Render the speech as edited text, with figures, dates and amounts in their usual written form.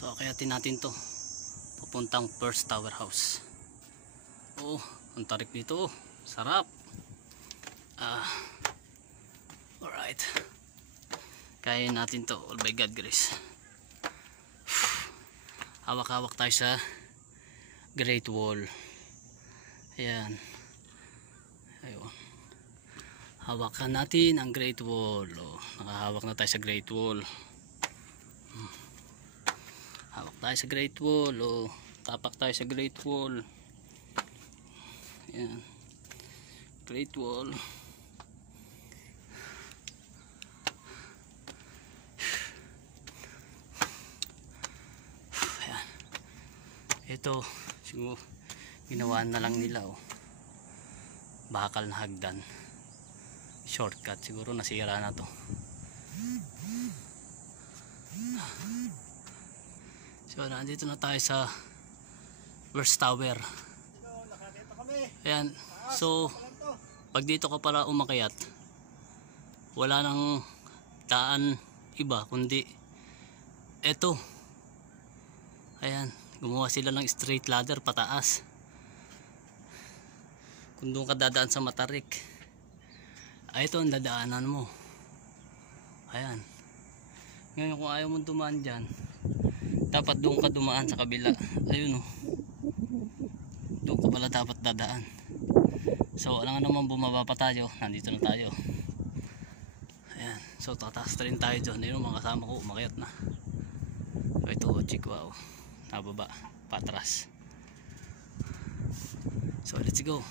So akayatin natin to papuntang first tower house. Oh, ang tarik dito. Sarap. Alright, kaya natin to. All by God grace. Hawak-hawak tayo sa Great Wall. Ayan. Ayun. Hawakan natin ang Great Wall. Oh, nakahawak na tayo sa Great Wall. Hawak tayo sa Great Wall. Oh, tapak tayo sa Great Wall. Ayan. Great Wall. Ayan. Ito siguro ginawaan na lang nila, oh. Bakal na hagdan. Shortcut, siguro nasira na to. So nandito na tayo sa first tower. Ayan. So pag dito ka pala umakyat, wala nang daan iba kundi eto. Ayan, gumawa sila ng straight ladder pataas. Kung doon ka dadaan sa Matarik, ay ito ang dadaanan mo. Ayan. Ngayon kung ayaw mong dumaan dyan, dapat doon ka dumaan sa kabila. Ayun, oh. Doon ka pala dapat dadaan. So alam nga naman, bumaba pa tayo. Nandito na tayo. Ayan. So tataas na rin tayo dyan. Ayun, mga kasama ko umakyat na. So ito, chick, wow, nababa patras. So let's go.